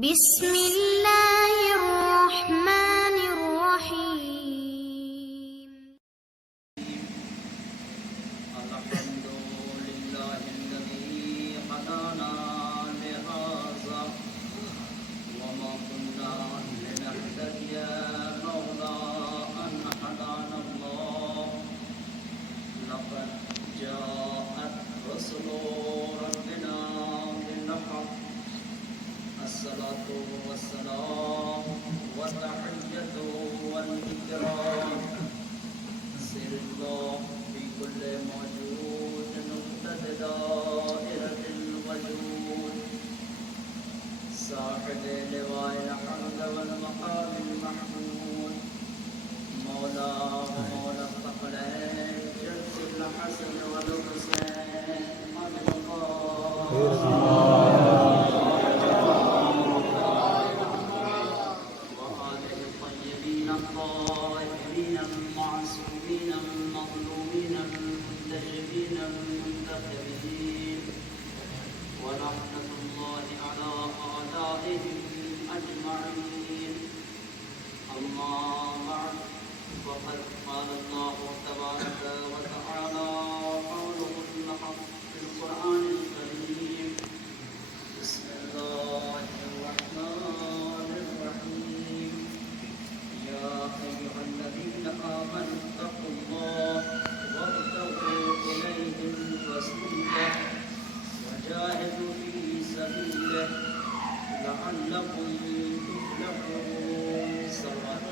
بسم اللہ الرحمن الرحیم الحمد للہ الذی ہدانا لہذا وما كنا لنهتدی لولا ان ہدانا اللہ لقد جاءت رسل ربنا بالحق الصلاة والسلام والتحية والإكرام سر الله في كل موجود نقطة دائرة الوجود صاحب لواء الحمد والمقام المحمود مولا ومولا الثقلين جد الحسن والحسين الطاهرين المعصومين المظلومين المنتجبين المنتخبين ورحمة الله على أعدائهم أجمعين أما بعد فقد قال الله تبارك وتعالى قوله الحق في القرآن الكريم بسم الله الرحمن الرحيم يا أيها الذين آمنوا اتقوا الله وابتغوا إليه الوسيلة وجاهدوا في سبيله لعلكم تفلحون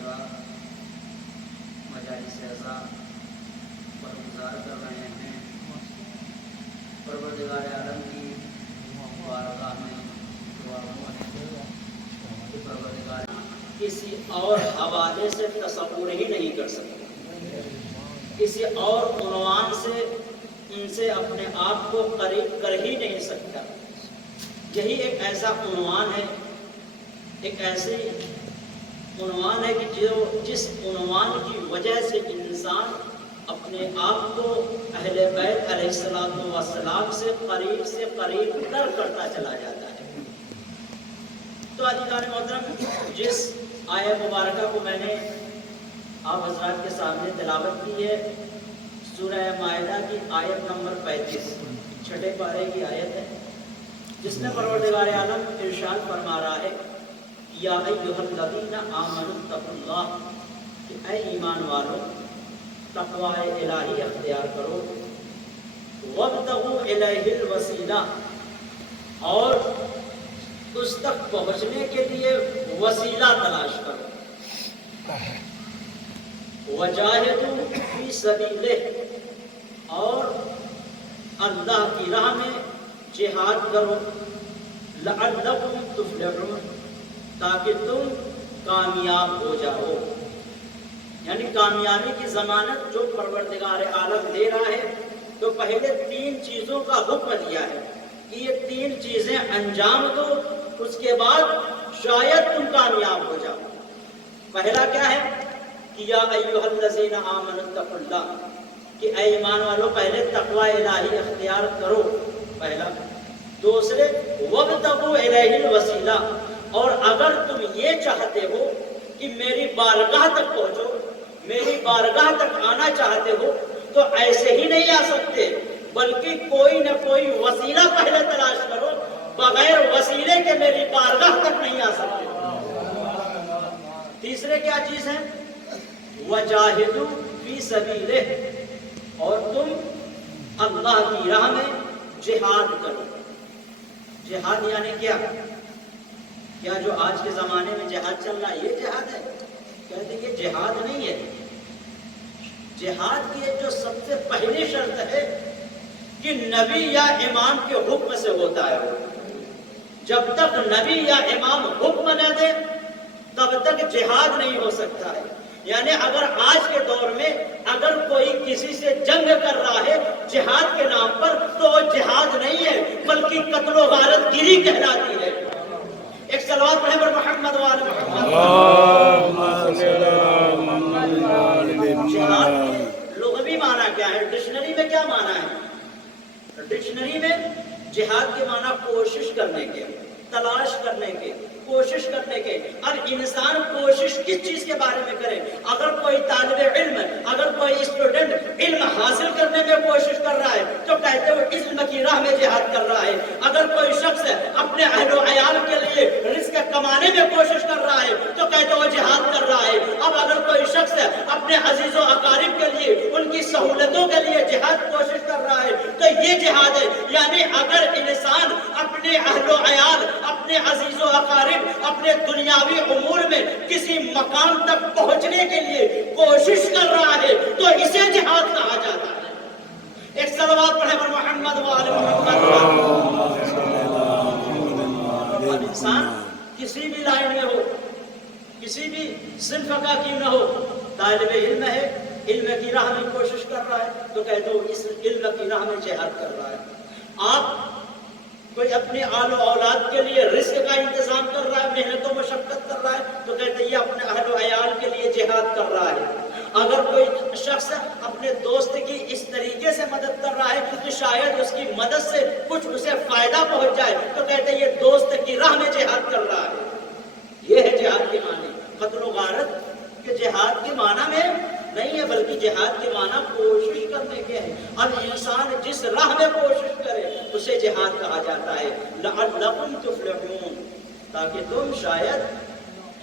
صلوات مجالس اعزا برگزار کر رہے ہیں پروردگار عالم کی بارگاہ میں دعا کہ پروردگار کسی اور حوالے سے تصور ہی نہیں کر سکتے، کسی اور عنوان سے ان سے اپنے آپ کو قریب کر ہی نہیں سکتا۔ یہی ایک ایسا عنوان ہے، ایک ایسی عنوان ہے کہ جس عنوان کی وجہ سے انسان اپنے آپ کو اہل بیت علیہ السلام سے قریب تر کرتا چلا جاتا ہے۔ تو عزیزان محترم، جس آیت مبارکہ کو میں نے آپ حضرات کے سامنے تلاوت کی ہے، سورہ مائدہ کی آیت نمبر 35، چھٹے پارے کی آیت ہے، جس میں پروردگار عالم ارشاد فرما رہا ہے یا ایھا الذین آمنوا اتقوا اللہ، کہ اے ایمان والو تقوی الہی اختیار کرو، وابتغوا الیہ الوسیلہ، اور اس تک پہنچنے کے لیے وسیلہ تلاش کرو، وجاہدوا فی سبیلہ، اور اللہ کی راہ میں جہاد کرو، لعلکم تفلحون، تاکہ تم کامیاب ہو جاؤ۔ یعنی کامیابی کی ضمانت جو پروردگار عالم دے رہا ہے، تو پہلے 3 چیزوں کا حکم دیا ہے کہ یہ 3 چیزیں انجام دو، اس کے بعد شاید تم کامیاب ہو جاؤ۔ پہلا کیا ہے کہ یا ایھا الذین آمنوا اتقوا اللہ، کہ اے ایمان والو پہلے تقوی الہی اختیار کرو، پہلا۔ دوسرے وابتغوا الیہ الوسیلہ، اور اگر تم یہ چاہتے ہو کہ میری بارگاہ تک پہنچو، میری بارگاہ تک آنا چاہتے ہو، تو ایسے ہی نہیں آ سکتے، بلکہ کوئی نہ کوئی وسیلہ پہلے تلاش کرو، بغیر وسیلے کے میری بارگاہ تک نہیں آ سکتے۔ تیسرے کیا چیز ہے؟ وجاہدوا فی سبیلہ، اور تم اللہ کی راہ میں جہاد کرو۔ جہاد یعنی کیا؟ کیا جو آج کے زمانے میں جہاد چل رہا ہے یہ جہاد ہے؟ کہتے ہیں یہ جہاد نہیں ہے۔ جہاد کی جو سب سے پہلی شرط ہے کہ نبی یا امام کے حکم سے ہوتا ہے۔ جب تک نبی یا امام حکم نہ دے تب تک جہاد نہیں ہو سکتا ہے۔ یعنی اگر آج کے دور میں اگر کوئی کسی سے جنگ کر رہا ہے جہاد کے نام پر، تو وہ جہاد نہیں ہے بلکہ قتل و غارت گیری کہلاتی ہے۔ ایک صلوات پڑھیں پر محمد وعلی ڈکشنری میں جہاد کے معنی کوشش کرنے کے، تلاش کرنے کے، کوشش کرنے کے. اب انسان کوشش کس چیز کے بارے میں کرے؟ اگر کوئی طالب علم، اگر کوئی اسٹوڈنٹ علم حاصل کرنے میں کوشش کر رہا ہے تو کہتے وہ علم کی راہ میں جہاد کر رہا ہے. اگر کوئی شخص اپنے اہل و عیال کے لیے رزق کمانے میں کوشش کر رہا ہے تو کہتے وہ جہاد کر رہا ہے. اب اگر کوئی شخص اپنے عزیز و اقارب کے لیے، ان کی سہولتوں کے لیے جہاد کوشش کر رہا ہے تو یہ جہاد ہے. یعنی اگر انسان اپنے اہل و عیال، اپنے عزیز و اقارب، اپنے دنیاوی امور میں کسی مقام تک پہنچنے کے لیے کوشش کر رہا ہے تو اسے جہاد کہا جاتا ہے. ایک صلوات پڑھے پر محمد و آل محمد. اب انسان کسی بھی لائن میں ہو، کسی بھی صنف کا کیوں نہ ہو، طالب علم ہے، علم کی راہ میں کوشش کر رہا ہے تو کہتے ہو اس علم کی راہ میں جہاد کر رہا ہے. آپ کوئی اپنے آل و اولاد کے لیے رزق کا انتظام کر رہا ہے، محنت و مشقت کر رہا ہے تو کہتے ہیں یہ اپنے اہل و عیال کے لیے جہاد کر رہا ہے. اگر کوئی شخص اپنے دوست کی اس طریقے سے مدد کر رہا ہے کہ شاید اس کی مدد سے کچھ اسے فائدہ پہنچ جائے تو کہتے ہیں یہ دوست کی راہ میں جہاد کر رہا ہے. یہ ہے جہاد کے معنی. قتل و غارت کہ جہاد کے معنی میں نہیں ہے، بلکہ جہاد کے معنی کوشش کرنے کے ہیں. اب انسان جس راہ میں کوشش کرے اسے جہاد کہا جاتا ہے. لعلکم تفلحون، تاکہ تم شاید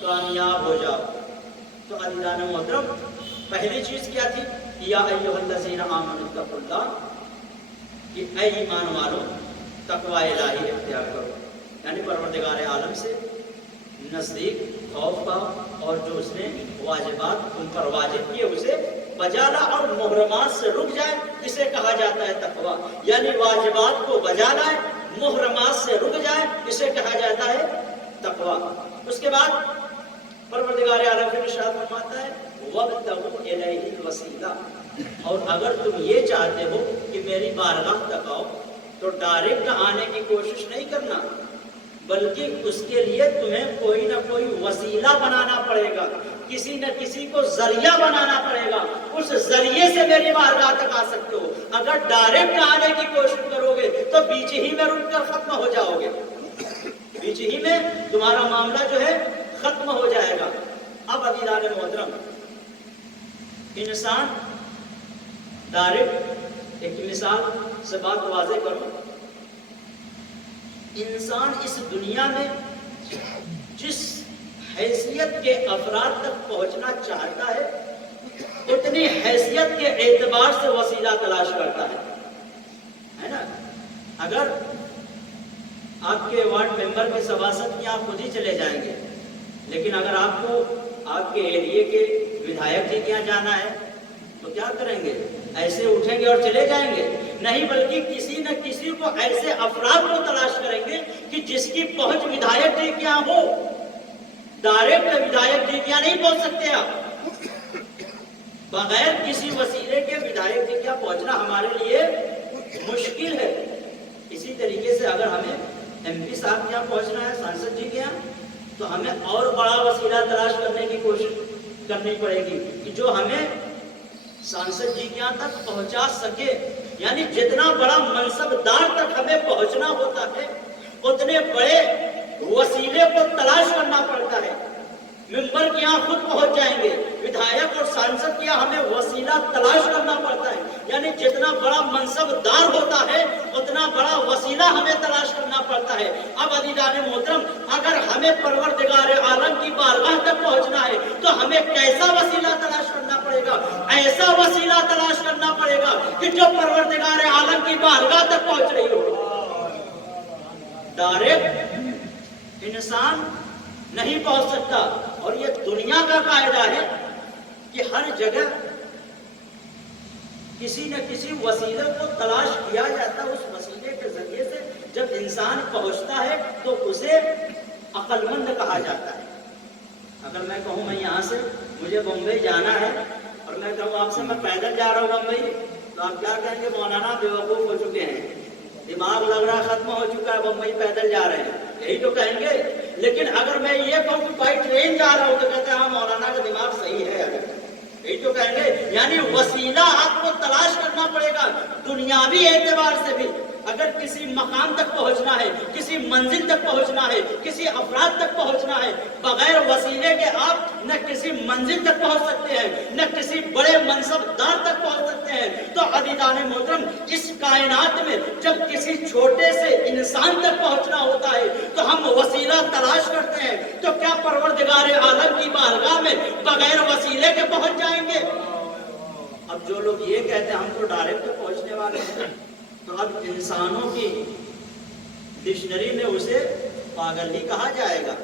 کامیاب ہو جاؤ. تو عزیزان محترم، پہلی چیز کیا تھی؟ یا ایھا الذین آمنوا اتقوا اللہ، کہ اے ایمان والو تقوی الہی اختیار کرو، یعنی پروردگار عالم سے نزدیک خوف کا، اور جو اس نے واجبات تم پر واجب کیے اسے بجا لا اور محرمات سے رک جائے، اسے کہا جاتا ہے تقوی. یعنی واجبات کو بجا لائے، محرمات سے رک جائے، اسے کہا جاتا ہے تقوی. اس کے بعد پروردگار عالم پھر ارشاد فرماتا ہے وابتغوا الیہ الوسیلہ، اور اگر تم یہ چاہتے ہو کہ میری بارگاہ تک آؤ تو ڈائریکٹ آنے کی کوشش نہیں کرنا، بلکہ اس کے لیے تمہیں کوئی نہ کوئی وسیلہ بنانا پڑے گا، کسی نہ کسی کو ذریعہ بنانا پڑے گا، اس ذریعے سے میری بارگاہ تک آ سکتے ہو. اگر ڈائریکٹ آنے کی کوشش کرو گے تو بیچ ہی میں رک کر ختم ہو جاؤ گے، بیچ ہی میں تمہارا معاملہ جو ہے ختم ہو جائے گا. اب عزیزان محترم، انسان ڈائریکٹ ایک مثال سے بات واضح کروں. انسان اس دنیا میں جس حیثیت کے افراد تک پہنچنا چاہتا ہے اتنی حیثیت کے اعتبار سے وسیلہ تلاش کرتا ہے نا. اگر آپ کے وارڈ ممبر کی سباست کی آپ خود ہی چلے جائیں گے، لیکن اگر آپ کو آپ کے ایریے کے ودھایک جی کے یہاں جانا ہے تو کیا کریں گے؟ ایسے اٹھیں گے اور چلے جائیں گے؟ نہیں، بلکہ کسی نہ کسی کو ایسے افراد کو تلاش کریں گے کہ جس کی پہنچ ودھایک جی کے یہاں ہو. ڈائریکٹ ودھایک جی کے یہاں نہیں پہنچ سکتے آپ، بغیر کسی وسیلے کے ودھایک جی کے یہاں پہنچنا ہمارے لیے مشکل ہے. اسی طریقے سے اگر ہمیں ایم پی صاحب کے یہاں پہنچنا ہے، سانسد جی کے یہاں، تو ہمیں اور بڑا وسیلہ تلاش کرنے کی کوشش کرنی پڑے گی کہ جو ہمیں سانسد جی کے یہاں تک پہنچا سکے. یعنی جتنا بڑا منصب دار تک ہمیں پہنچنا ہوتا ہے اتنے بڑے وسیلے کو تلاش کرنا پڑتا ہے. ممبر کے یہاں خود پہنچ جائیں گے، ودھایک اور سانسد کے یہاں ہمیں وسیلہ تلاش کرنا پڑتا ہے. یعنی جتنا بڑا منصب دار ہوتا ہے اتنا بڑا وسیلہ ہمیں تلاش کرنا پڑتا ہے. اب عزیزان محترم، اگر ہمیں پروردگار عالم کی بارگاہ تک پہنچنا ہے تو ہمیں کیسا وسیلہ تلاش کرنا پڑے گا؟ ایسا وسیلہ تلاش کرنا پڑے گا کہ جو پروردگار عالم کی بارگاہ تک پہنچ رہی ہو. ڈائریکٹ انسان نہیں پہنچ سکتا، اور یہ دنیا کا قاعدہ ہے کہ ہر جگہ کسی نہ کسی وسیلے کو تلاش کیا جاتا ہے. اس وسیلے کے ذریعے سے جب انسان پہنچتا ہے تو اسے عقل مند کہا جاتا ہے. اگر میں کہوں میں یہاں سے مجھے بمبئی جانا ہے اور میں کہوں آپ سے میں پیدل جا رہا ہوں بمبئی، تو آپ کیا کہیں گے؟ مولانا بیوقوف ہو چکے ہیں، دماغ لگ رہا ختم ہو چکا ہے، بمبئی پیدل جا رہے ہیں، یہی تو کہیں گے. لیکن اگر میں یہ کہوں کہ بائی ٹرین جا رہا ہوں تو کہتے ہیں ہاں مولانا کا دماغ صحیح ہے، یہی تو کہیں گے. یعنی وسیلہ آپ کو تلاش کرنا پڑے گا دنیاوی اعتبار سے بھی. اگر کسی مقام تک پہنچنا ہے، کسی منزل تک پہنچنا ہے، کسی افراد تک پہنچنا ہے، بغیر وسیلے کے آپ نہ کسی منزل تک پہنچ سکتے ہیں، نہ کسی بڑے منصب دار تک پہنچ سکتے ہیں۔ تو عزیزان محترم، اس کائنات میں جب کسی چھوٹے سے انسان تک پہنچنا ہوتا ہے تو ہم وسیلہ تلاش کرتے ہیں، تو کیا پروردگار عالم کی بارگاہ میں بغیر وسیلے کے پہنچ جائیں گے؟ اب جو لوگ یہ کہتے ہیں ہم تو ڈائریکٹ پہنچنے والے ہیں، تو اب انسانوں کی ڈکشنری میں اسے پاگل ہی کہا جائے گا،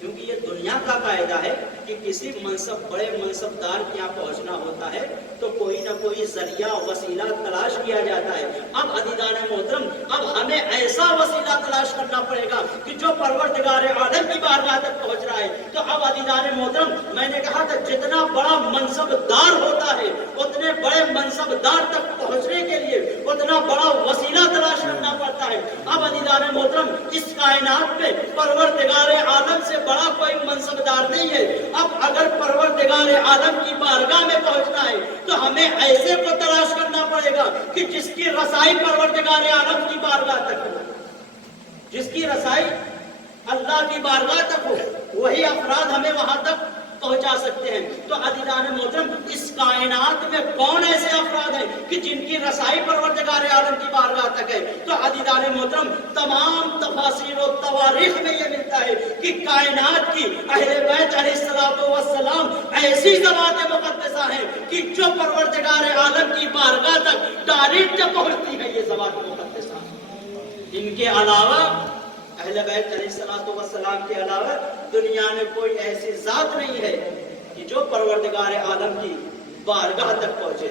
کیونکہ یہ دنیا کا قاعدہ ہے کہ کسی بڑے منصب دار کے یہاں پہنچنا ہوتا ہے تو کوئی نہ کوئی ذریعہ وسیلہ تلاش کیا جاتا ہے۔ اب عزیزان محترم، اب ہمیں ایسا وسیلہ تلاش کرنا پڑے گا کہ جو پروردگار عالم کی بارگاہ تک پہنچ رہا ہے۔ تو اب عزیزان محترم، میں نے کہا تھا جتنا بڑا منصب دار ہوتا ہے اتنے بڑے منصب دار تک پہنچنے کے لیے اتنا بڑا وسیلہ تلاش کرنا پڑتا ہے۔ اب عزیزان محترم، اس کائنات میں پروردگار عالم سے بڑا کوئی منصب دار نہیں ہے۔ اب اگر پروردگار عالم کی بارگاہ میں پہنچنا ہے تو ہمیں ایسے کو تلاش کرنا پڑے گا کہ جس کی رسائی پروردگار عالم کی بارگاہ تک ہو، جس کی رسائی اللہ کی بارگاہ تک ہو، وہی افراد ہمیں وہاں تک پہنچا سکتے ہیں۔ تو عزیزان محترم، اس کائنات میں کون ایسے افراد ہیں کہ جن کی رسائی پروردگار عالم کی بارگاہ تک ہے؟ تو عزیزان محترم، تمام تفاسیر و تواریخ میں یہ ملتا ہے کہ کائنات کی اہل بیت علیہ الصلوۃ والسلام ایسی ذوات مقدسہ ہیں کہ جو پروردگار عالم کی بارگاہ تک ڈائریکٹ پہنچتی ہے۔ یہ ذوات مقدسہ، ان کے علاوہ اہل بیت علیہ الصلوۃ والسلام کے علاوہ دنیا میں کوئی ایسی ذات نہیں ہے کہ جو پروردگار عالم کی بارگاہ تک پہنچے۔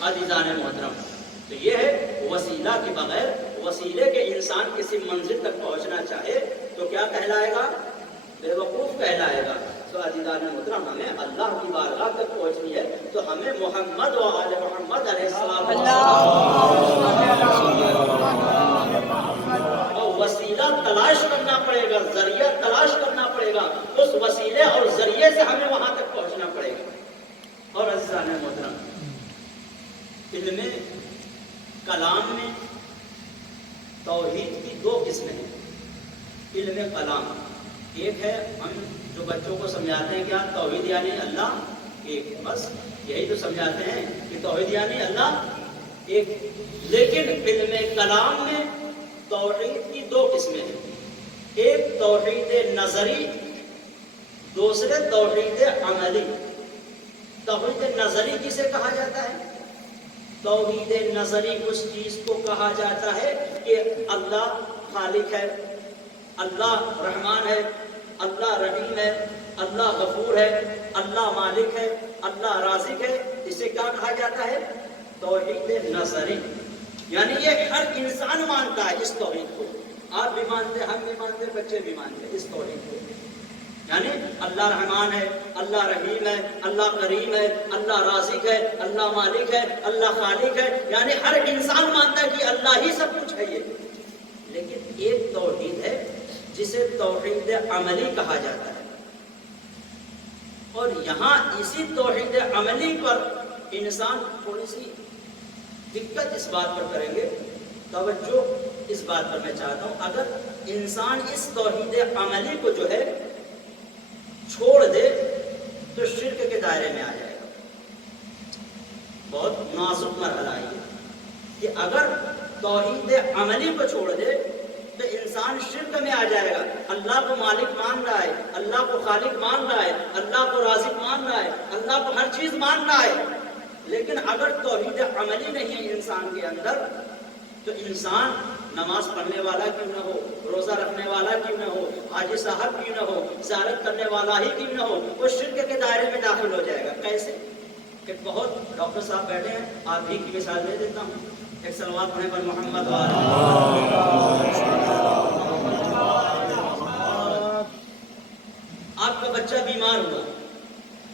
عزیزان محترم، تو یہ ہے وسیلہ کے بغیر، وسیلے کے انسان کسی منزل تک پہنچنا چاہے تو کیا کہلائے گا؟ بے وقوف کہلائے گا۔ تو عزیزان محترم، ہمیں اللہ کی بارگاہ تک پہنچنی ہے تو ہمیں محمد و آل محمد علیہ السلام وسیلہ تلاش کرنا پڑے گا، ذریعہ تلاش کرنا پڑے گا، اس وسیلے اور ذریعے سے ہمیں وہاں تک پہنچنا پڑے گا۔ اور عزیزان محترم، علم کلام میں توحید کی دو قسمیں ہیں۔ علم کلام ایک ہے، ہم جو بچوں کو سمجھاتے ہیں کیا توحید یعنی اللہ ایک، بس یہی تو سمجھاتے ہیں کہ توحید یعنی اللہ ایک۔ لیکن علم کلام میں توحید کی دو قسمیں ہیں، ایک توحید نظری، دوسرے توحید عملی۔ توحید نظری کسے کہا جاتا ہے؟ توحید نظری اس چیز کو کہا جاتا ہے کہ اللہ خالق ہے، اللہ رحمان ہے، اللہ رحیم ہے، اللہ غفور ہے، اللہ مالک ہے، اللہ رازق ہے۔ اسے کیا کہا جاتا ہے؟ توحید نظری۔ یعنی یہ ہر انسان مانتا ہے اس توحید کو، آپ بھی مانتے ہیں، ہم بھی مانتے ہیں، بچے بھی مانتے ہیں اس توحید کو۔ یعنی اللہ رحمان ہے، اللہ رحیم ہے، اللہ کریم ہے، اللہ رازق ہے، اللہ مالک ہے، اللہ خالق ہے، یعنی ہر انسان مانتا ہے کہ اللہ ہی سب کچھ ہے یہ۔ لیکن ایک توحید ہے جسے توحید عملی کہا جاتا ہے، اور یہاں اسی توحید عملی پر انسان تھوڑی سی دقت اس بات پر کریں گے، توجہ اس بات پر میں چاہتا ہوں، اگر انسان اس توحید عملی کو جو ہے چھوڑ دے تو شرک کے دائرے میں آ جائے گا۔ بہت نازک مرحلہ ہے کہ اگر توحید عملی کو چھوڑ دے تو انسان شرک میں آ جائے گا۔ اللہ کو مالک مان رہا ہے، اللہ کو خالق مان رہا ہے، اللہ کو رازق مان رہا ہے، اللہ کو ہر چیز مان رہا ہے، لیکن اگر توحید عملی نہیں ہے انسان کے اندر تو انسان نماز پڑھنے والا کیوں نہ ہو، روزہ رکھنے والا کیوں نہ ہو، حاجی صاحب کیوں نہ ہو، زیارت کرنے والا ہی کیوں نہ ہو، وہ شرک کے دائرے میں داخل ہو جائے گا۔ کیسے؟ کہ بہت ڈاکٹر صاحب بیٹھے ہیں، آپ ہی کی مثال دے دیتا ہوں، ایک صلوات پڑھنے پر محمد آپ کا بچہ بیمار ہوا،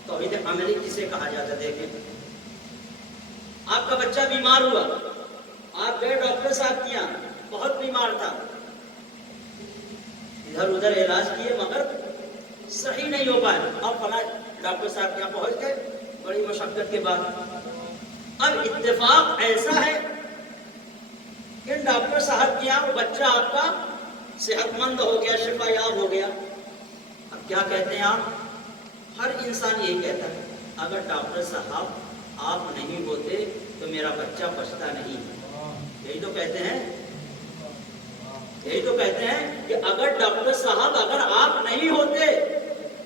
توحید عملی کسے کہا جاتا ہے؟ دیکھیں، آپ کا بچہ بیمار ہوا، آپ گئے ڈاکٹر صاحب کے یہاں، بہت بیمار تھا، ادھر ادھر علاج کیے مگر صحیح نہیں ہو پائے، اب فلاں ڈاکٹر صاحب کے یہاں پہنچ گئے بڑی مشقت کے بعد۔ اب اتفاق ایسا ہے کہ ڈاکٹر صاحب کیا بچہ آپ کا صحت مند ہو گیا، شفا یاب ہو گیا. اب کیا کہتے ہیں آپ؟ ہر انسان یہی کہتا ہے اگر ڈاکٹر صاحب آپ نہیں ہوتے تو میرا بچہ بچتا نہیں. یہی تو کہتے ہیں، یہی تو کہتے ہیں کہ اگر ڈاکٹر صاحب اگر آپ نہیں ہوتے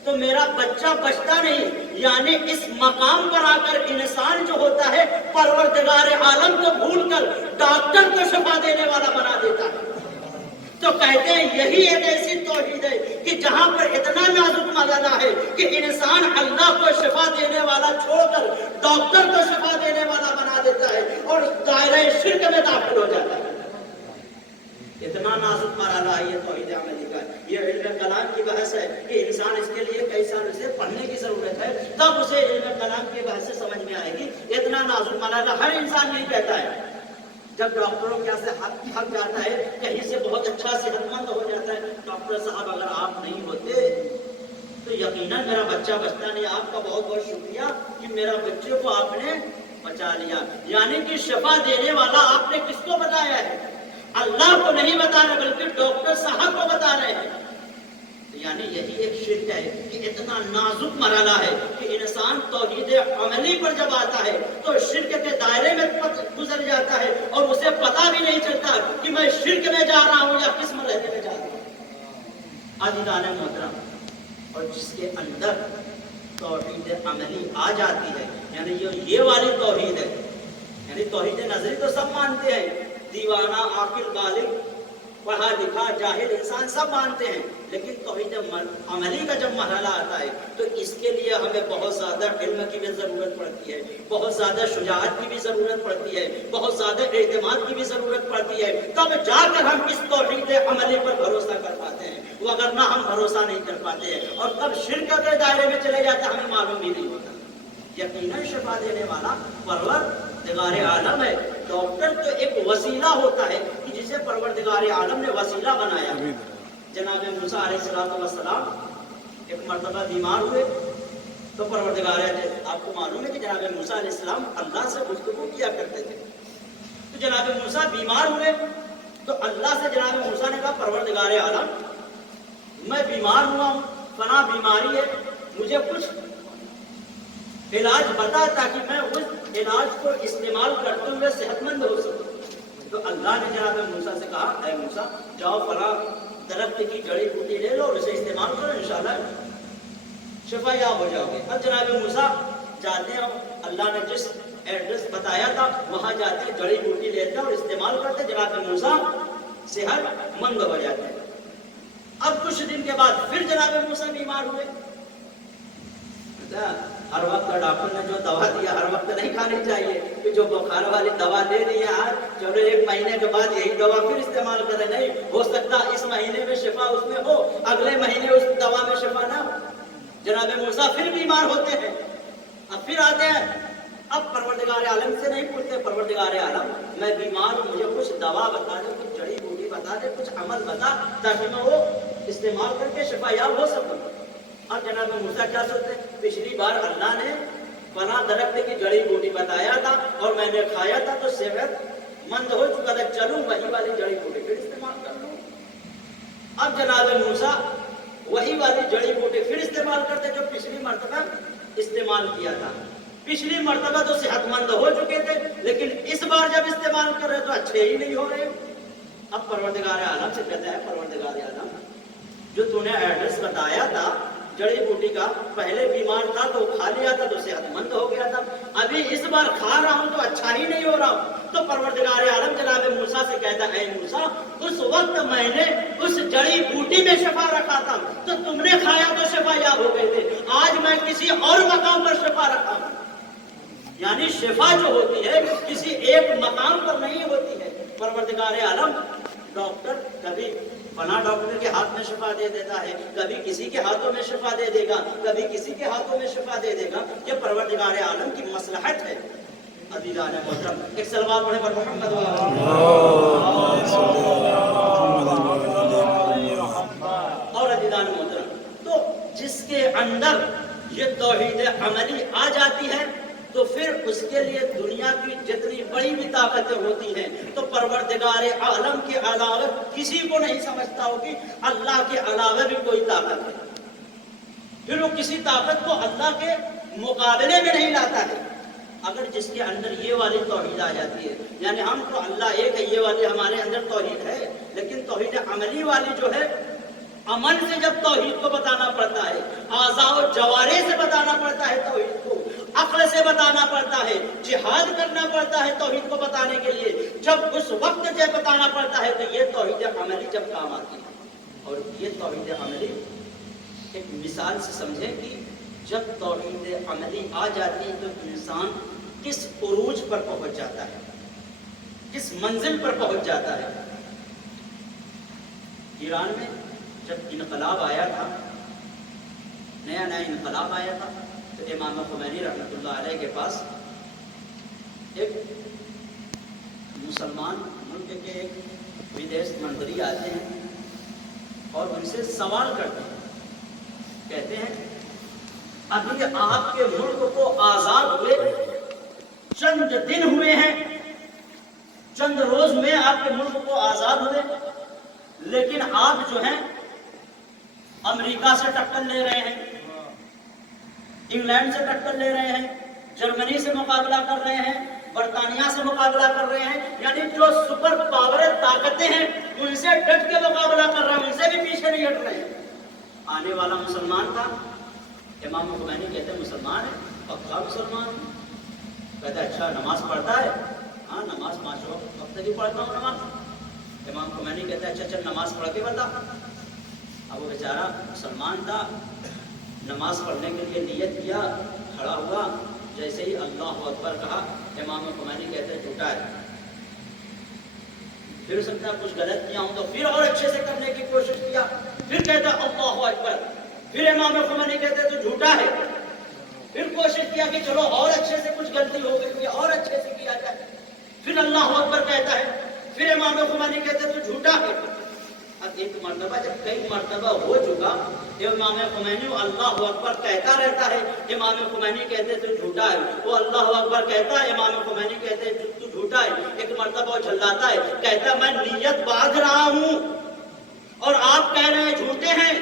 تو میرا بچہ بچتا نہیں. یعنی اس مقام پر آ کر انسان جو ہوتا ہے پروردگار عالم کو بھول کر ڈاکٹر کو شفا دینے والا بنا دیتا ہے. تو کہتے ہیں یہی ایک ایسی توحید ہے کہ جہاں پر اتنا نازک مرحلہ ہے کہ انسان اللہ کو شفا دینے والا چھوڑ کر ڈاکٹر کو شفا دینے والا بنا دیتا ہے اور دائرہ شرک میں داخل ہو جاتا ہے. اتنا نازک مرحلہ ہے یہ توحید عملی کا. یہ علم کلام کی بحث ہے کہ انسان اس کے لیے کئی سال اسے پڑھنے کی ضرورت ہے تب اسے علم کلام کی بحث سے سمجھ میں آئے گی. اتنا نازک مرحلہ ہر انسان نہیں کہتا ہے. جب ڈاکٹروں کے سے حق جاتا ہے کہیں سے بہت اچھا صحت مند ہو جاتا ہے، ڈاکٹر صاحب اگر آپ نہیں ہوتے تو یقیناً میرا بچہ بچتا نہیں. آپ کا بہت بہت شکریہ کہ میرا بچے کو آپ نے بچا لیا. یعنی کہ شفا دینے والا آپ نے کس کو بتایا ہے؟ اللہ کو نہیں بتا رہے بلکہ ڈاکٹر صاحب کو بتا رہے ہیں. یعنی یہی ایک شرک ہے کہ اتنا نازک مرحلہ ہے کہ انسان توحید عملی پر جب آتا ہے تو شرک کے دائرے میں گزر جاتا ہے اور اسے پتہ بھی نہیں چلتا کہ میں شرک میں جا رہا ہوں یا کس مرحلے میں جا رہا ہوں. عزیزان محترم، اور جس کے اندر توحید عملی آ جاتی ہے یعنی یہ والی توحید ہے. یعنی توحید نظری تو سب مانتے ہیں، دیوانہ، عاقل، بالغ، پڑھا لکھا، جاہل انسان سب مانتے ہیں. لیکن توحید عملی کا جب مرحلہ آتا ہے تو اس کے لیے ہمیں بہت زیادہ علم کی بھی ضرورت پڑتی ہے، بہت زیادہ شجاعت کی بھی ضرورت پڑتی ہے، بہت زیادہ اعتماد کی بھی ضرورت پڑتی ہے. تب جا کر ہم اس توحید عملی پر بھروسہ کر پاتے ہیں، وگرنہ ہم بھروسہ نہیں کر پاتے ہیں. اور تب شرک کے دائرے میں چلے جاتے ہیں، ہمیں معلوم بھی نہیں ہوتا. یقیناً شفا دینے والا پروردگار عالم ہے. ڈاکٹر تو ایک وسیلہ ہوتا ہے کہ جسے پروردگار عالم نے وسیلہ بنایا. جناب موسیٰ علیہ السلام ایک مرتبہ بیمار ہوئے تو پروردگار، آپ کو معلوم ہے کہ جناب موسیٰ علیہ السلام اللہ سے گفتگو کیا کرتے تھے. تو جناب موسیٰ بیمار ہوئے تو اللہ سے جناب موسیٰ نے کہا پروردگار عالم میں بیمار ہوا ہوں، فلاں بیماری ہے، مجھے کچھ علاج بتا تاکہ میں اس علاج کو استعمال کرتے ہوئے صحت مند ہو سکوں. تو اللہ نے جناب موسیٰ سے کہا اے موسیٰ جاؤ فلاں درخت کی جڑی بوٹی لے لو اور اسے استعمال کرو، انشاءاللہ شفا یاب ہو جاؤ گے. اب جناب موسیٰ جاتے ہیں، اللہ نے جس ایڈریس بتایا تھا وہاں جاتے ہیں، جڑی بوٹی لیتے ہیں اور استعمال کرتے ہیں. جناب موسیٰ صحت مند ہو جاتے ہیں. اب کچھ دن کے بعد پھر جناب موسیٰ بیمار ہوئے. ہر وقت ڈاکٹر نے جو دوا دیا ہر وقت نہیں کھانی چاہیے کہ جو بخار والی دوا دے دی ہے آج چلو ایک مہینے کے بعد یہی دوا پھر استعمال کرے. نہیں ہو سکتا اس مہینے میں شفا اس میں ہو، اگلے مہینے اس دوا میں شفا نہ ہو. جناب موسیٰ پھر بیمار ہوتے ہیں، اب پھر آتے ہیں. اب پروردگار عالم سے نہیں پوچھتے پروردگار عالم میں بیمار ہوں، مجھے کچھ دوا بتا دے، کچھ جڑی بوٹی بتا دے، کچھ عمل بتا تاکہ میں وہ استعمال کر کے شفا یاب ہو سکوں. اب جناب موسیٰ کیا سوچتے ہیں پچھلی بار اللہ نے فلاں درخت کی جڑی بوٹی بتایا تھا اور میں نے کھایا تھا تو صحت مند ہو چکا تھا، چلوں وہی والی جڑی بوٹی پھر استعمال کر لوں. اب جناب موسیٰ وہی والی جڑی بوٹی پھر استعمال کرتے جو پچھلی مرتبہ استعمال کیا تھا. پچھلی مرتبہ تو صحت مند ہو چکے تھے لیکن اس بار جب استعمال کر رہے تو اچھے ہی نہیں ہو رہے. اب پروردگار عالم سے کہتا ہے پروردگار عالم جو تو نے ایڈریس بتایا تھا جڑی بوٹی کا، پہلے بیمار تھا تو کھا لیا تھا تو صحت مند ہو گیا تھا، ابھی اس بار کھا رہا ہوں تو اچھا ہی نہیں ہو رہا ہوں. تو پروردگار عالم جناب موسیٰ سے کہتا ہے اے موسیٰ اس وقت میں نے اس جڑی بوٹی میں شفا رکھا تھا تو تم نے کھایا تو شفا یاب ہو گئے تھے، آج میں کسی اور مقام پر شفا رکھا ہوں. یعنی شفا جو ہوتی ہے کسی ایک مقام پر نہیں ہوتی ہے. پروردگار عالم ڈاکٹر کبھی فلاں ڈاکٹر کے ہاتھ میں شفا دے دیتا ہے، کبھی کسی کے ہاتھوں میں شفا دے دے گا، کبھی کسی کے ہاتھوں میں شفا دے دے گا. یہ پروردگار عالم کی مصلحت ہے. عزیزان محترم ایک صلوات پڑھیں پر محمد اور عزیزان محترم. تو جس کے اندر یہ توحید عملی آ جاتی ہے تو پھر اس کے لیے دنیا کی جتنی بڑی بھی طاقتیں ہوتی ہیں تو پروردگار عالم کے علاوہ کسی کو نہیں سمجھتا ہو کہ اللہ کے علاوہ بھی کوئی طاقت ہے، پھر وہ کسی طاقت کو اللہ کے مقابلے میں نہیں لاتا ہے۔ اگر جس کے اندر یہ والی توحید آ جاتی ہے، یعنی ہم تو اللہ ایک ہے، یہ والی ہمارے اندر توحید ہے، لیکن توحید عملی والی جو ہے، عمل سے جب توحید کو بتانا پڑتا ہے، اعضاء و جوارح سے بتانا پڑتا ہے توحید کو، عقل سے بتانا پڑتا ہے، جہاد کرنا پڑتا ہے توحید کو بتانے کے لیے، جب اس وقت جب بتانا پڑتا ہے تو یہ توحید عملی جب کام آتی ہے۔ اور یہ توحید عملی ایک مثال سے سمجھیں کہ جب توحید عملی آ جاتی ہے تو انسان کس عروج پر پہنچ جاتا ہے، کس منزل پر پہنچ جاتا ہے۔ ایران میں جب انقلاب آیا تھا، نیا انقلاب آیا تھا، تو امام خمینی رحمۃ اللہ علیہ کے پاس ایک مسلمان ملک کے ایک ودیش منتری آتے ہیں اور ان سے سوال کرتے ہیں، کہتے ہیں ابھی آپ کے ملک کو آزاد ہوئے چند دن ہوئے ہیں، چند روز میں آپ کے ملک کو آزاد ہوئے، لیکن آپ جو ہیں امریکہ سے ٹکر لے رہے ہیں، انگلینڈ سے ٹکر لے رہے ہیں، جرمنی سے مقابلہ کر رہے ہیں، برطانیہ سے مقابلہ کر رہے ہیں، یعنی جو سپر پاور طاقتیں ہیں ان سے ڈٹ کے مقابلہ کر رہے ہیں، ان سے بھی پیچھے نہیں ہٹ رہے ہیں۔ آنے والا مسلمان تھا، امام خمینی کہتے ہیں مسلمان ہے، پکا مسلمان ہے، کہتا ہے اچھا نماز پڑھتا ہے؟ ہاں نماز 5 وقت تک ہی پڑھتا ہوں نماز۔ امام خمینی کہتا ہے اچھا چل نماز پڑھ کے بتا۔ اب وہ بیچارہ مسلمان تھا، نماز پڑھنے کے لیے نیت کیا، کھڑا ہوا، جیسے ہی اللہ اکبر کہا امام خمینی کہتے ہیں جھوٹا ہے۔ پھر سکتا ہے کچھ غلط کیا ہوں تو پھر اور اچھے سے کرنے کی کوشش کیا، پھر کہتا اللہ اکبر، پھر امام خمینی کہتے تو جھوٹا ہے، پھر کوشش کیا کہ چلو اور اچھے سے کچھ غلطی ہو گئی اور اچھے سے کیا جائے، پھر اللہ اکبر کہتا ہے، پھر امام خمینی کہتے تو جھوٹا ہے۔ اب ایک مرتبہ جب کئی مرتبہ ہو چکا، امام خمینی اللہ اکبر کہتا رہتا ہے، امام خمینی کہتے تو جھوٹا ہے، وہ اللہ اکبر کہتا ہے، امام خمینی کہتے تو جھوٹا ہے۔ ایک مرتبہ وہ جھلاتا ہے، کہتا میں نیت باندھ رہا ہوں اور آپ کہہ رہے ہیں جھوٹے ہیں،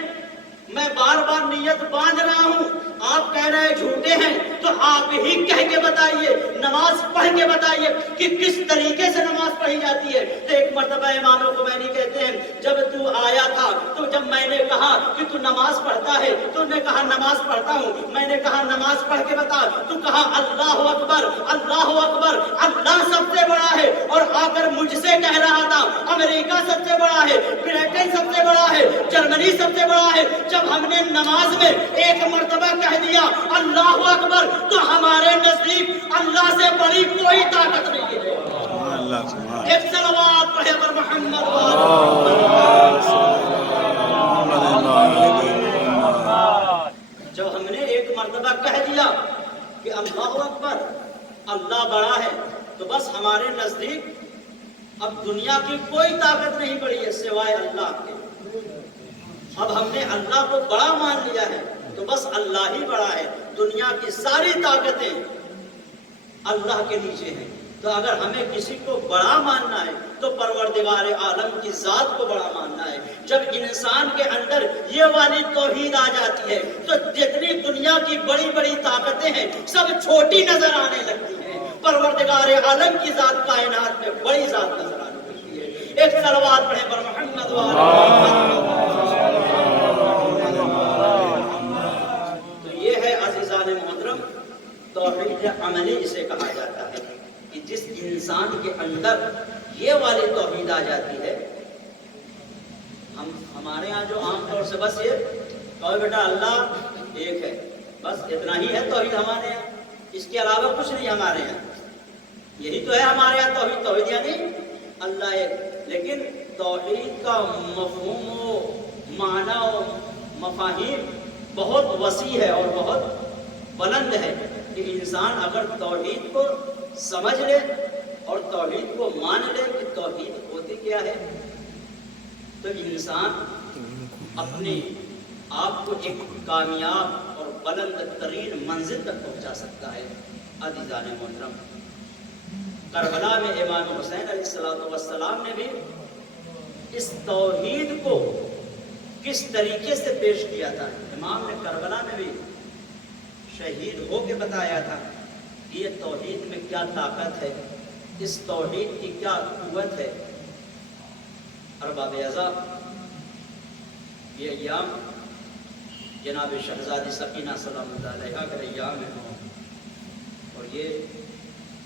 میں بار بار نیت باندھ رہا ہوں، آپ کہہ رہے ہیں جھوٹے ہیں، تو آپ ہی کہہ کے بتائیے، نماز پڑھ کے بتائیے کہ کس طریقے سے نماز پڑھی جاتی ہے۔ تو ایک مرتبہ امام خمینی کہتے ہیں جب تو آیا تھا تو جب میں نے کہا کہ تو نماز پڑھتا ہے تو نے کہا نماز پڑھتا ہوں، میں نے کہا نماز پڑھ کے بتا، تو کہا اللہ اکبر اللہ اکبر، اللہ سب سے بڑا ہے، اور آ کر مجھ سے کہہ رہا تھا امریکہ سب سے بڑا ہے، برٹن سب سے بڑا ہے، جرمنی سب سے بڑا ہے۔ جب ہم نے نماز میں ایک مرتبہ کہہ دیا اللہ اکبر تو ہمارے نزدیک اللہ سے بڑی کوئی طاقت نہیں ہے۔ ایک صلوات پڑھے پر محمد جب ہم نے ایک مرتبہ کہہ دیا کہ اللہ اکبر اللہ بڑا ہے تو بس ہمارے نزدیک اب دنیا کی کوئی طاقت نہیں بڑی ہے سوائے اللہ کے۔ اب ہم نے اللہ کو بڑا مان لیا ہے تو بس اللہ ہی بڑا ہے، دنیا کی ساری طاقتیں اللہ کے نیچے ہیں۔ تو اگر ہمیں کسی کو بڑا ماننا ہے تو پروردگار عالم کی ذات کو بڑا ماننا ہے۔ جب انسان کے اندر یہ والی توحید آ جاتی ہے تو جتنی دنیا کی بڑی بڑی طاقتیں ہیں سب چھوٹی نظر آنے لگتی ہیں، پروردگار عالم کی ذات کائنات میں بڑی ذات نظر آنے لگتی ہے۔ ایک صلوات پڑھیں پر محمد تو یہ ہے عزیزان محترم توحید عملی جسے کہا جاتا ہے کہ جس انسان کے اندر یہ والی توحید آ جاتی ہے۔ ہمارے ہاں جو عام طور سے بس یہ کہو بیٹا اللہ ایک ہے، بس اتنا ہی ہے توحید ہمارے یہاں، اس کے علاوہ کچھ نہیں ہمارے یہاں، یہی تو ہے ہمارے یہاں توحید۔ توحید یعنی اللہ ایک، لیکن توحید کا مفہوم و معنی و مفاہیم بہت وسیع ہے اور بہت بلند ہے کہ انسان اگر توحید کو سمجھ لے اور توحید کو مان لے کہ توحید ہوتی کیا ہے تو انسان اپنے آپ کو ایک کامیاب اور بلند ترین منزل تک پہنچا سکتا ہے۔ عزیزان محترم، کربلا میں امام حسین علیہ السلام نے بھی اس توحید کو کس طریقے سے پیش کیا تھا۔ امام نے کربلا میں بھی شہید ہو کے بتایا تھا کہ یہ توحید میں کیا طاقت ہے، اس توحید کی کیا قوت ہے۔ ارباب اعضاء، یہ ایام جناب شہزادی سکینہ سلام اللہ علیہا کے ایام ہیں، اور یہ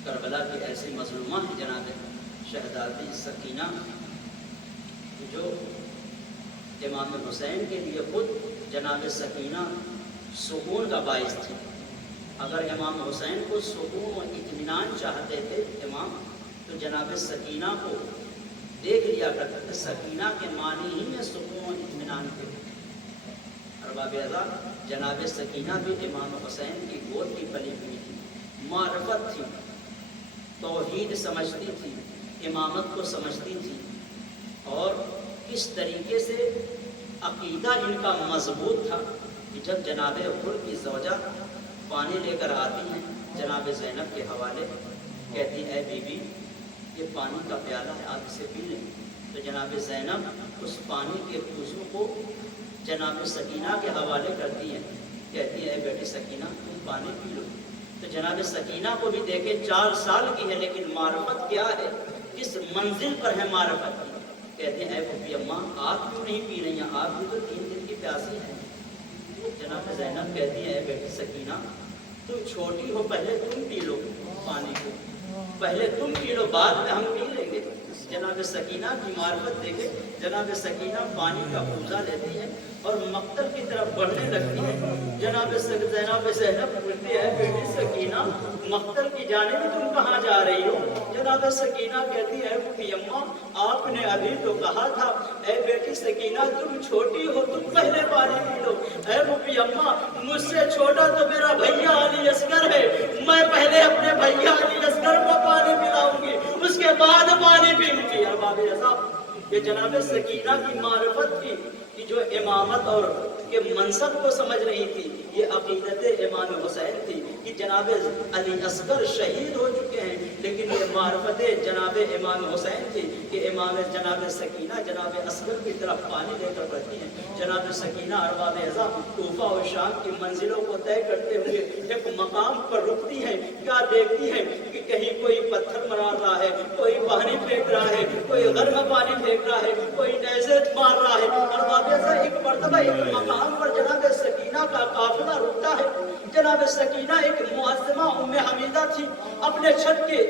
کربلا کی ایسی مظلومہ ہے جناب شہزادی سکینہ جو امام حسین کے لیے خود جناب سکینہ سکون کا باعث تھی۔ اگر امام حسین کو سکون و اطمینان چاہتے تھے امام، تو جناب سکینہ کو دیکھ لیا کرتے تھے۔ سکینہ کے معنی ہی میں سکون و اطمینان کے۔ ارباب اعضاء، جناب سکینہ بھی امام حسین کی گود کی پلی ہوئی تھی، معرفت تھی، توحید سمجھتی تھی، امامت کو سمجھتی تھی، اور کس طریقے سے عقیدہ ان کا مضبوط تھا کہ جب جناب حر کی زوجہ پانی لے کر آتی ہیں جناب زینب کے حوالے، کہتی اے بی بی یہ پانی کا پیالہ ہے، آپ اسے پی لیں، تو جناب زینب اس پانی کے وضو کو جناب سکینہ کے حوالے کرتی ہیں، کہتی ہے اے بیٹی سکینہ تم پانی پی لو۔ تو جناب سکینہ کو بھی دیکھے 4 سال کی ہے، لیکن معرفت کیا ہے، کس منزل پر ہے معرفت کی۔ کہتے ہیں اے پھپھی اماں آپ کیوں نہیں پی رہی ہیں، آپ بھی تو 3 دن کی پیاسی ہیں۔ جناب زینب کہتی ہے اے بیٹی سکینہ تم چھوٹی ہو، پہلے تم پی لو پانی کو، پہلے تم پی لو، بعد میں ہم پی لیں گے۔ جناب سکینہ کی معرفت دیکھے، جناب سکینہ پانی کا کوزہ لیتی ہے اور مقتل کی طرف بڑھنے لگتی ہے۔ جناب زینب پوچھتی ہے بیٹی سکینہ مقتل کی جانب تم کہاں جا رہی ہو؟ جناب سکینہ کہتی ہے پھپھی اماں آپ نے ابھی تو کہا تھا اے بیٹی سکینہ تم چھوٹی ہو، تم پہلے پانی پی لو۔ اے پھپھی اماں مجھ سے چھوٹا تو میرا بھیا علی اصغر ہے، میں پہلے اپنے بھیا علی اصغر کو پانی پلاؤں گی، اس کے بعد پانی پیوں گی۔ ارباب اعضاء، یہ جناب سکینہ کی معرفت تھی کہ جو امامت اور کے منصب کو سمجھ رہی تھی، یہ عقیدت امام حسین تھی کہ جناب علی اصغر شہید ہو چکے ہیں، لیکن یہ معرفت جناب امام حسین تھی کہ امام جناب سکینہ جناب اصغر کی طرف پانی لے کر بڑھتی ہیں۔ جناب سکینہ ارباب اعضاء کوفہ اور شام کی منزلوں کو طے کرتے ہوئے ایک مقام پر رکتی ہیں، کیا دیکھتی ہیں کہ کہیں کوئی پتھر مار رہا ہے، کوئی پانی پھینک رہا ہے، کوئی گرم پانی پھینک رہا ہے، کوئی نیزے مار رہا ہے۔ ارباب اعضاء ایک مرتبہ ایک مقام پر جناب سکینہ کا قافلہ رکتا ہے۔ جناب سکینہ ایک معظمہ ام حمیدہ تھی، اپنے چھت کے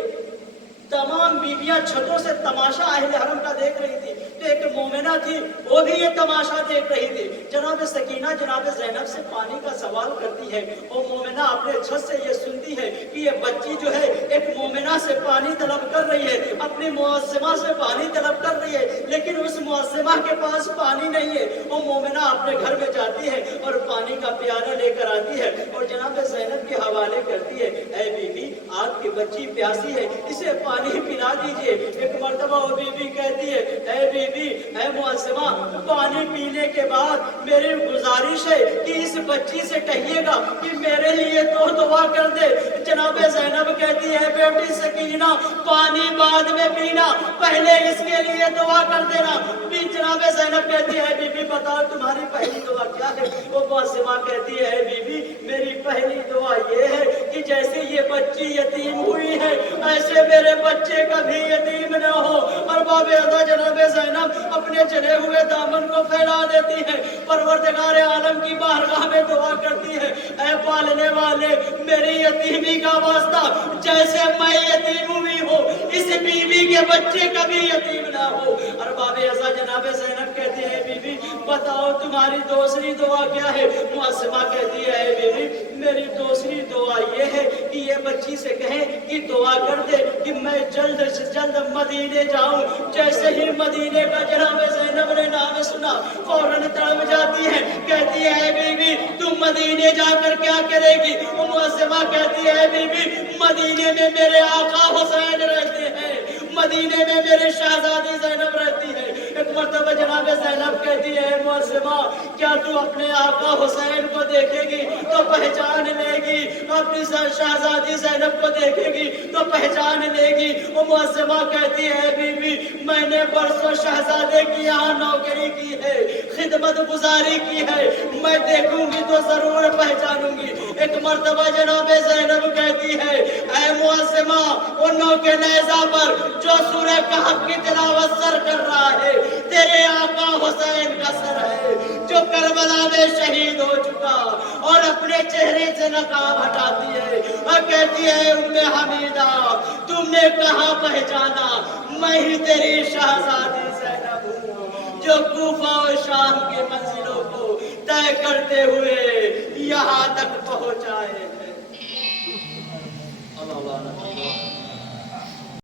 تمام بیویاں چھتوں سے تماشا اہل حرم کا دیکھ رہی تھی، تو ایک مومنہ تھی وہ بھی یہ تماشا دیکھ رہی تھی۔ جناب سکینہ جناب زینب سے پانی کا سوال کرتی ہے، وہ مومنہ اپنے چھت سے یہ سنتی ہے کہ یہ بچی جو ہے ایک مومنہ سے پانی طلب کر رہی ہے، اپنی معظمہ سے پانی طلب کر رہی ہے، لیکن اس معظمہ کے پاس پانی نہیں ہے۔ وہ مومنہ اپنے گھر میں جاتی ہے اور پانی کا پیالہ لے کر آتی ہے اور جناب زینب کے حوالے کرتی ہے اے بی بی آپ کی بچی پیاسی ہے، اسے پانی پلا دیجئے۔ ایک مرتبہ وہ بی بی کہتی ہے اے بی بی اے معظمہ پانی پینے کے بعد میری گزارش ہے کہ اس بچی سے کہیے گا کہ میرے لیے تو دعا کر دے۔ جناب زینب کہتی ہے بیٹی سکینہ پانی بعد میں پینا، پہلے اس کے لیے دعا کر دینا۔ جناب زینب کہتی ہے بی بی بتاؤ تمہاری پہلی دعا کیا ہے؟ وہ معظمہ کہتی ہے بی بی میری پہلی دعا یہ ہے کہ جیسے یہ بچی یتیم ہوئی ہے ایسے میرے بچے کبھی یتیم نہ ہو۔ ارباب اعضاء جناب زینب اپنے چلے ہوئے دامن کو پھیلا دیتی ہے، پروردگار عالم کی بارگاہ میں دعا کرتی ہے اے پالنے والے میری یتیمی کا واسطہ جیسے میں یتیم ہوئی ہوں اس بیوی کے بچے کبھی یتیم نہ ہو۔ ارباب اعضاء جناب زینب کہتی ہے بی بی بتاؤ تمہاری دوسری دعا کیا ہے؟ معظمہ کہتی ہے اے بی بی میری دوسری دعا یہ ہے کہ یہ بچی سے کہیں کہ دعا کر دے کہ میں جلد سے جلد مدینے جاؤں۔ جیسے ہی مدینے کا جناب زینب نے نام سنا فوراً تڑپ جاتی ہے، کہتی ہے اے بی بی تم مدینے جا کر کیا کرے گی؟ وہ معظمہ کہتی ہے اے بی بی مدینے میں میرے آقا حسین رہتے ہیں، مدینے میں میرے شہزادی زینب رہتی ہے۔ ایک مرتبہ جناب زینب زینب کہتی ہے معصمہ کیا تو اپنے آقا حسین کو دیکھے گی تو پہچان لے گی, اپنی شہزادی زینب کو دیکھے گی تو پہچان لے گی. وہ معصمہ کہتی ہے بی بی میں نے برسوں شہزادے کی یہاں نوکری کی ہے, خدمت گزاری کی ہے, میں دیکھوں گی تو ضرور پہچانوں گی. ایک مرتبہ جناب زینب کہتی ہے اے معصمہ ان کے نیزہ پر جو سورہ کہف کی تلاوت سر کر رہا ہے تیرے آقا حسین کا سر ہے جو کربلا میں شہید ہو چکا, اور اپنے چہرے سے نقاب ہٹاتی ہے اور کہتی ہے ام حمیدہ تم نے کہاں پہچانا, میں ہی تیری شہزادی زینب ہوں جو کوفہ و شام کی منزلوں کو طے کرتے ہوئے یہاں تک پہنچائے ہیں. اللہ